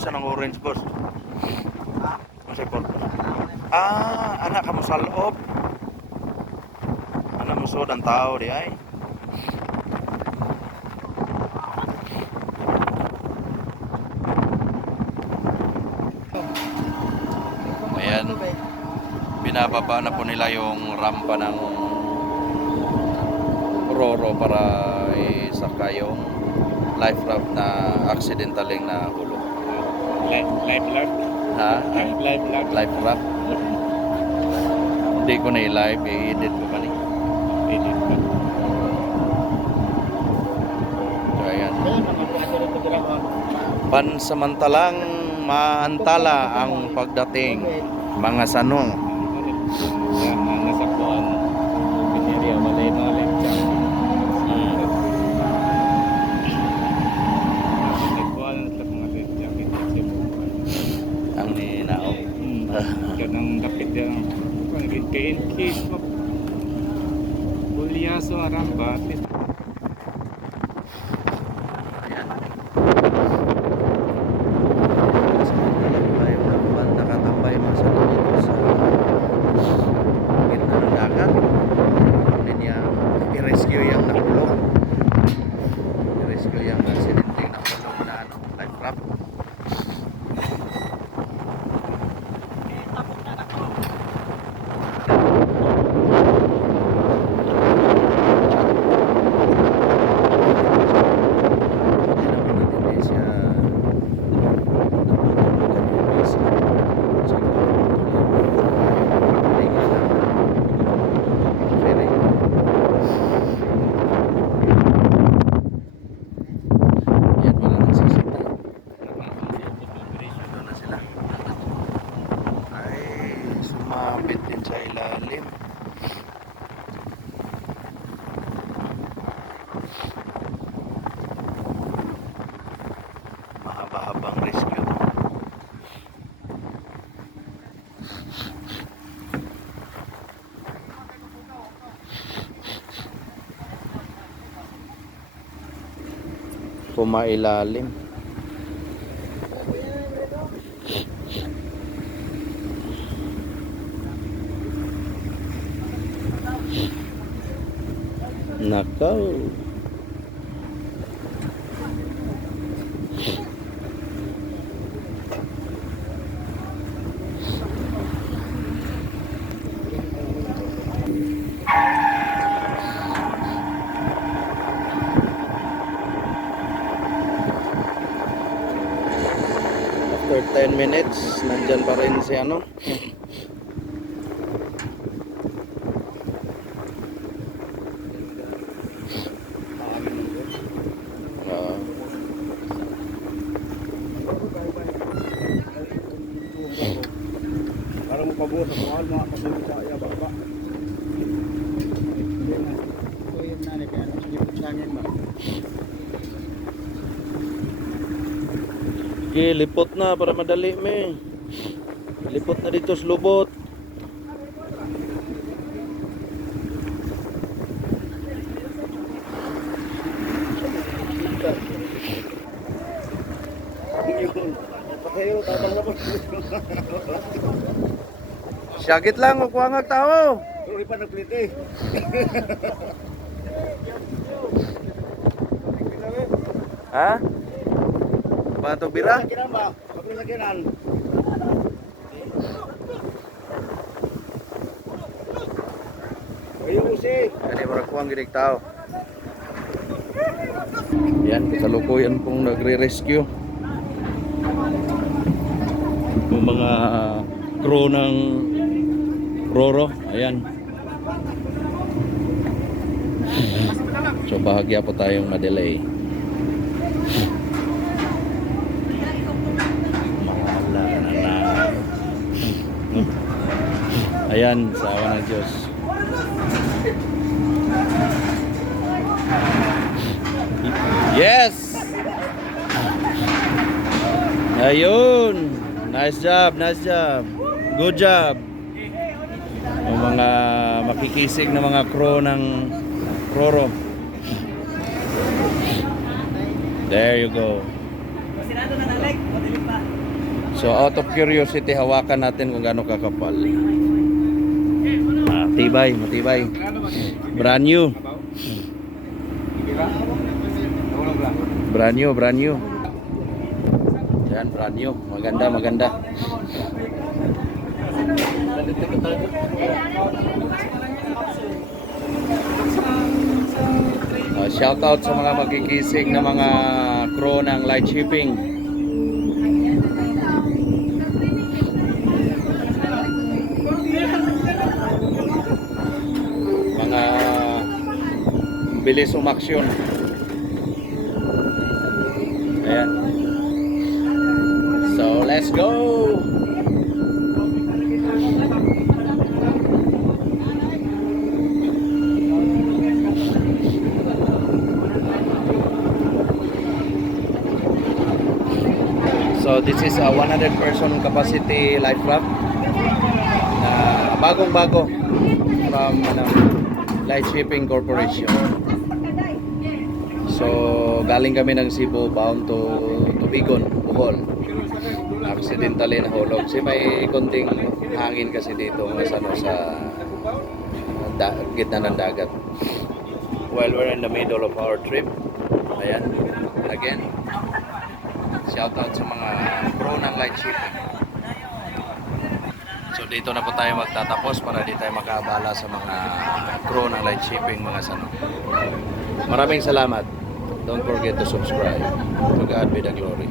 purpose ng orange boss? Ano sa purpose? Anak ka mo sa loob. Anak mo sud ang tao di ay. Ayan. Binababa na po nila yung rampa ng Roro para isaka yung life raft na accidentaling na hulog. Life raft? Ha? Life raft? Life raft? Hindi ko na i-live, i-edit ko pa ni. Edit ka. So ayan. Pansamantalang maantala ang pagdating mga sanong. Yan, nasa kuan. Pineria, walay knowledge siya. Nagkuhan sa mga leche, pinitsi mo. Ang ninao. Ito nang dapit yan. Naging KNK. Bulyaso, aramba. Ayan. Samantalang tayo naman nakatambay masalo dito sa gitna ng dagat. Hindi niya i-rescue yung nakulong. I-rescue yung accidenting nakulong na life raft. Sumabit din sa ilalim. Mahaba-habang rescue to. Pumailalim. Nakaw. After 10 minutes, nandyan pa rin si ano. Para mo pabuo sa kuhan, mga kasunod sa iya, baba. Ito yung nanik, yan. Silipot sa hangin ba? Okay, lipot na para madali me. Lipot na dito sa lubot. Syagit lang, kuwangag tao. Tuloy pa nagplit eh. Ha? Bato bira? Lagyan ba? Kapag lagyanan. Ayaw mo si. Kani mura kuwang ginig tao. Yan, kasalukuyan pong nagre-rescue. Yung mga crew ng Roro, ayan. So bahagya po tayong ma-delay. Mahala na. Ayan, sa awa ng Diyos. Yes! Ayun! Nice job, nice job. Good job. Yung mga makikisig na mga crew ng Roro. There you go. Sinado na nalag, o dili pa. So out of curiosity, hawakan natin kung gaano kakapal. Matibay, matibay. Brand new. Brand new, brand new. Yan, brand new. Maganda, maganda. Shout out sa mga magkikising na mga crew ng light shipping. Mga bilis umaksyon. Ayan. So, let's go! So this is a 100 person capacity life raft na bagong-bago from Light Shipping Corporation. So galing kami ng Cebu bound to Tubigon, Bohol. Accidentally nahulog. Kasi may konting hangin kasi dito sa gitna ng dagat. While we're in the middle of our trip. Ayan, again. Shout out sa mga crew ng light shipping. So dito na po tayo magtatapos para di tayo makaabala sa mga crew ng light shipping mga sano. Maraming salamat. Don't forget to subscribe. To God be the glory.